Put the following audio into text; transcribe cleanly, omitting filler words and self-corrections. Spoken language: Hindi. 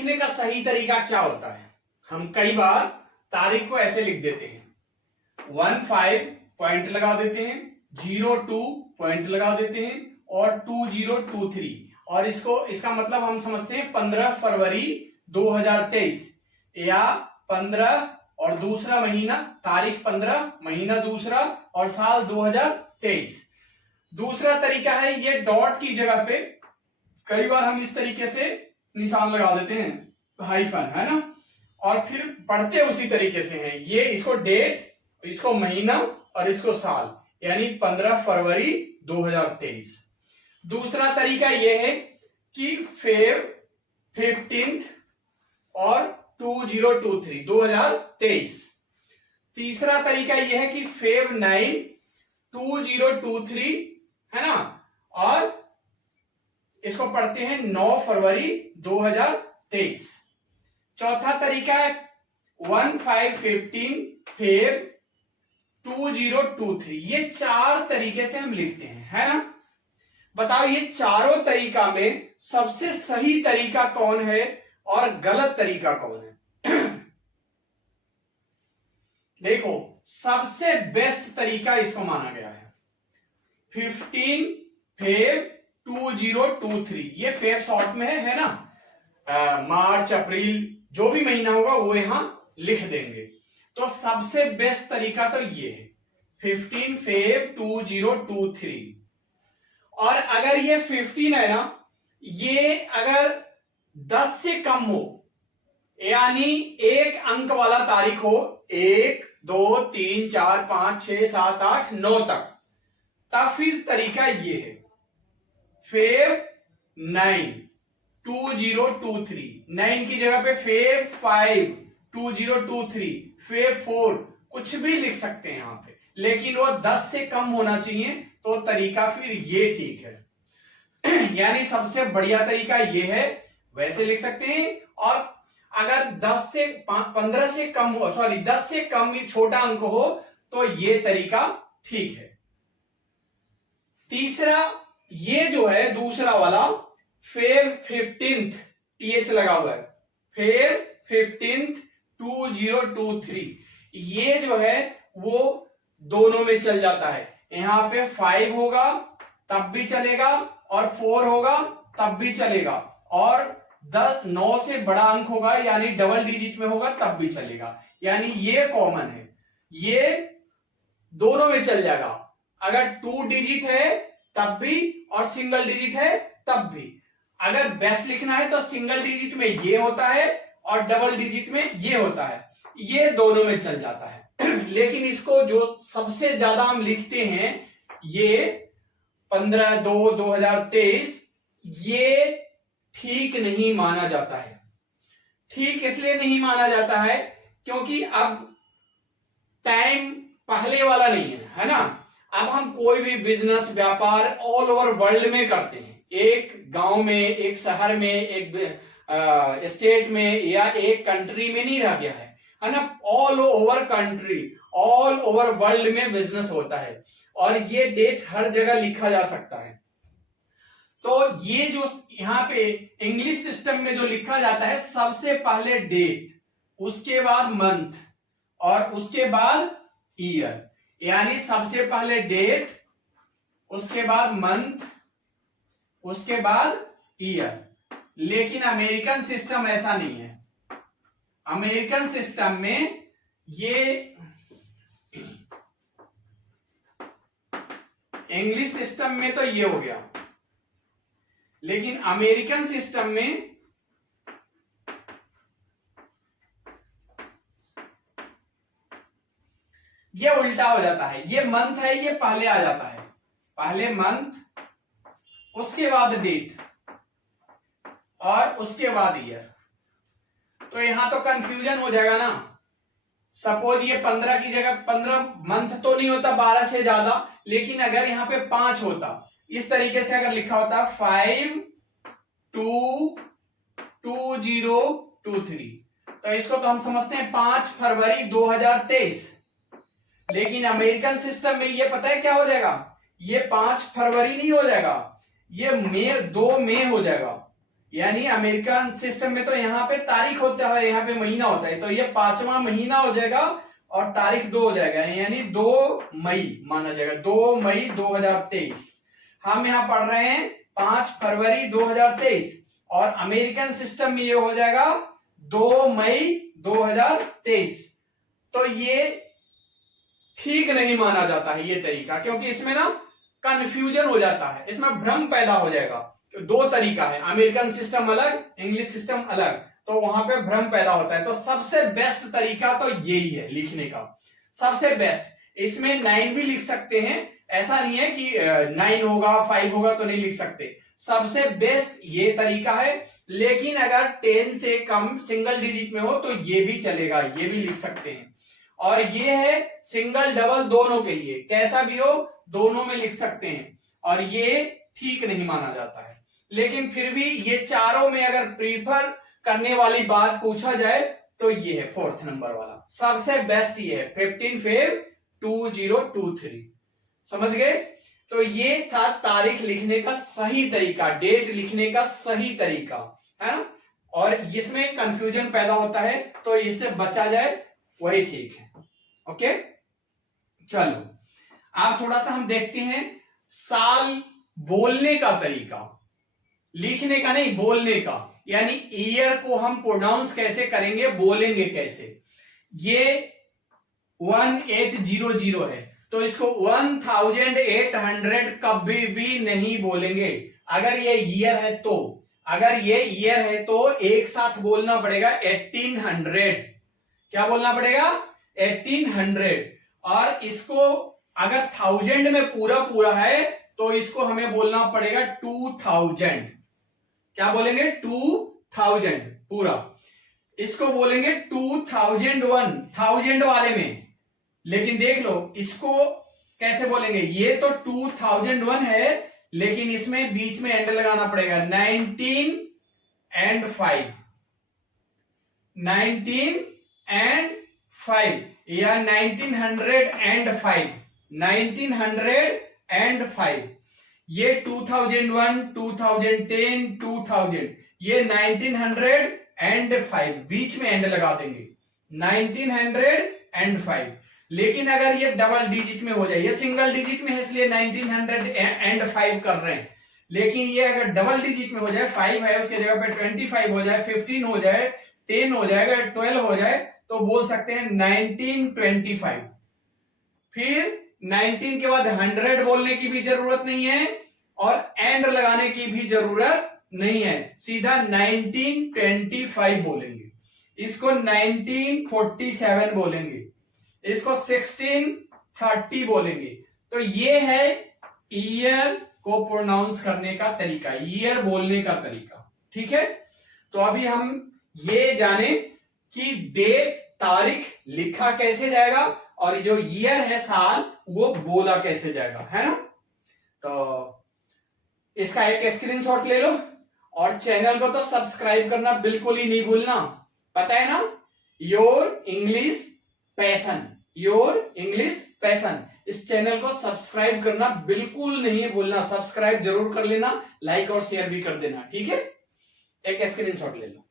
लिखने का सही तरीका क्या होता है? हम कई बार तारीख को ऐसे लिख देते हैं, 15 पॉइंट लगा देते हैं, 02 पॉइंट लगा देते हैं और 2023, और इसका मतलब हम समझते हैं 15 फरवरी 2023 या 15 और दूसरा महीना, तारीख 15, महीना दूसरा और साल 2023। दूसरा तरीका है ये डॉट की जगह पे कई बार हम इस तरीके से निशान लगा देते हैं, हाइफन, है ना, और फिर पढ़ते उसी तरीके से हैं। ये इसको डेट, इसको महीना और इसको साल, यानी 15 फरवरी 2023। दूसरा तरीका यह है कि फेब 15 और 2023। तीसरा तरीका यह है कि फेब 9 2023, है ना, और इसको पढ़ते हैं 9 फरवरी 2023। चौथा तरीका है 1515 फेब 2023। ये 4 तरीके से हम लिखते हैं, है ना। बताओ ये चारों तरीका में सबसे सही तरीका कौन है और गलत तरीका कौन है? देखो, सबसे बेस्ट तरीका इसको माना गया है 15 फेब 2023। ये फेब शॉर्ट में है ना, मार्च अप्रैल जो भी महीना होगा वो यहां लिख देंगे। तो सबसे बेस्ट तरीका तो ये है 15 फेब 2023। और अगर ये 15 है ना, ये अगर 10 से कम हो, यानी एक अंक वाला तारीख हो, 1 2 3 4 5 6 7 8 9 तक, तब फिर तरीका ये है फेब 9 2023। 9 की जगह पे फेब 5 2023, फेब 4 कुछ भी लिख सकते हैं यहां पे, लेकिन वो 10 से कम होना चाहिए, तो तरीका फिर ये ठीक है। यानी सबसे बढ़िया तरीका ये है, वैसे लिख सकते हैं। और अगर 10 से 15 से कम हो, सॉरी 10 से कम छोटा अंक हो, तो ये तरीका ठीक है। तीसरा ये जो है दूसरा वाला फेब 15 TH लगा हुआ है, फेब 15 2023, ये जो है वो दोनों में चल जाता है। यहां पे 5 होगा तब भी चलेगा और 4 होगा तब भी चलेगा, और 9 से बड़ा अंक होगा यानी डबल डिजिट में होगा तब भी चलेगा। यानी ये कॉमन है, ये दोनों में चल जाएगा। अगर 2 डिजिट है तब भी और सिंगल डिजिट है तब भी। अगर बेस्ट लिखना है तो सिंगल डिजिट में ये होता है और डबल डिजिट में ये होता है, ये दोनों में चल जाता है। लेकिन इसको जो सबसे ज्यादा हम लिखते हैं ये 15/2/2023, ये ठीक नहीं माना जाता है। ठीक इसलिए नहीं माना जाता है क्योंकि अब टाइम पहले वाला नहीं है, है ना। अब हम कोई भी बिजनेस व्यापार ऑल ओवर वर्ल्ड में करते हैं, एक गांव में, एक शहर में, एक स्टेट में या एक कंट्री में नहीं रह गया है ना। All over country, all over world में बिजनेस होता है, और ये डेट हर जगह लिखा जा सकता है। तो ये जो यहाँ पे इंग्लिश सिस्टम में जो लिखा जाता है, सबसे पहले डेट, उसके बाद मंथ और उसके बाद ईयर, यानी सबसे पहले डेट, उसके बाद मंथ, उसके बाद ईयर। लेकिन अमेरिकन सिस्टम ऐसा नहीं है। अमेरिकन सिस्टम में ये, इंग्लिश सिस्टम में तो ये हो गया, लेकिन अमेरिकन सिस्टम में ये उल्टा हो जाता है। ये मंथ है, ये पहले आ जाता है, पहले मंथ, उसके बाद डेट और उसके बाद ईयर। तो यहां तो कंफ्यूजन हो जाएगा ना। सपोज ये 15 की जगह 15 मंथ तो नहीं होता, 12 से ज्यादा, लेकिन अगर यहां पे 5 होता, इस तरीके से अगर लिखा होता 5/2/2023, तो इसको तो हम समझते हैं 5 फरवरी 2023। लेकिन अमेरिकन सिस्टम में ये पता है क्या हो जाएगा, ये 5 फरवरी नहीं हो जाएगा, ये 2 मई हो जाएगा। यानी अमेरिकन सिस्टम में तो यहाँ पे तारीख होता है, यहाँ पे महीना होता है, तो ये 5वां महीना हो जाएगा और तारीख 2 हो जाएगा, यानी 2 मई माना जाएगा, 2 मई 2023। हम यहाँ पढ़ रहे हैं 5 फरवरी 2023 और अमेरिकन सिस्टम में ये हो जाएगा 2 मई 2023। तो ये ठीक नहीं माना जाता है ये तरीका, क्योंकि इसमें ना कंफ्यूजन हो जाता है, इसमें भ्रम पैदा हो जाएगा। दो तरीका है, अमेरिकन सिस्टम अलग, इंग्लिश सिस्टम अलग, तो वहां पे भ्रम पैदा होता है। तो सबसे बेस्ट तरीका तो यही है लिखने का, सबसे बेस्ट। इसमें 9 भी लिख सकते हैं, ऐसा नहीं है कि 9 होगा 5 होगा तो नहीं लिख सकते, सबसे बेस्ट ये तरीका है। लेकिन अगर 10 से कम सिंगल डिजिट में हो तो ये भी चलेगा, ये भी लिख सकते हैं। और ये है सिंगल डबल दोनों के लिए, कैसा भी हो दोनों में लिख सकते हैं, और ये ठीक नहीं माना जाता है। लेकिन फिर भी ये चारों में अगर प्रीफर करने वाली बात पूछा जाए तो ये है 4th नंबर वाला, सबसे बेस्ट ये है 15 फेब 2023। समझ गए? तो ये था तारीख लिखने का सही तरीका, डेट लिखने का सही तरीका है ना। और इसमें कंफ्यूजन पैदा होता है तो इससे बचा जाए वही ठीक है। ओके, चलो आप थोड़ा सा हम देखते हैं साल बोलने का तरीका, लिखने का नहीं बोलने का, यानी ईयर को हम प्रोनाउंस कैसे करेंगे, बोलेंगे कैसे। ये 1800 है तो इसको 1800 कभी भी नहीं बोलेंगे। अगर ये ईयर है तो, अगर ये ईयर है तो एक साथ बोलना पड़ेगा 1800। क्या बोलना पड़ेगा? 1800। और इसको अगर 1000 में पूरा पूरा है तो इसको हमें बोलना पड़ेगा 2000। क्या बोलेंगे? 2000 पूरा। इसको बोलेंगे 2001 1000 वाले में। लेकिन देख लो इसको कैसे बोलेंगे, ये तो 2001 है लेकिन इसमें बीच में एंड लगाना पड़ेगा 19 and 5, 19 and 5 या 1905, 1905। ये 2001, 2010, 2000, ये 1905 बीच में एंड लगा देंगे 1905। लेकिन अगर ये डबल डिजिट में हो जाए, ये सिंगल डिजिट में है इसलिए 1905 कर रहे हैं, लेकिन ये अगर डबल डिजिट में हो जाए, 5 है उसके जगह पे 25 हो जाए, 15 हो जाए, 10 हो जाएगा, 12 हो जाए तो बोल सकते हैं 1925। फिर 19 के बाद 100 बोलने की भी जरूरत नहीं है और एंड लगाने की भी जरूरत नहीं है, सीधा 1925 बोलेंगे। इसको 1947 बोलेंगे, इसको 1630 बोलेंगे। तो ये है ईयर को प्रोनाउंस करने का तरीका, ईयर बोलने का तरीका। ठीक है, तो अभी हम ये जाने कि डेट तारीख लिखा कैसे जाएगा और जो ईयर है साल वो बोला कैसे जाएगा, है ना। तो इसका एक स्क्रीनशॉट ले लो और चैनल को तो सब्सक्राइब करना बिल्कुल ही नहीं भूलना, पता है ना। Your English passion, your English passion, इस चैनल को सब्सक्राइब करना बिल्कुल नहीं भूलना। सब्सक्राइब जरूर कर लेना, लाइक और शेयर भी कर देना, ठीक है। एक स्क्रीनशॉट ले लो।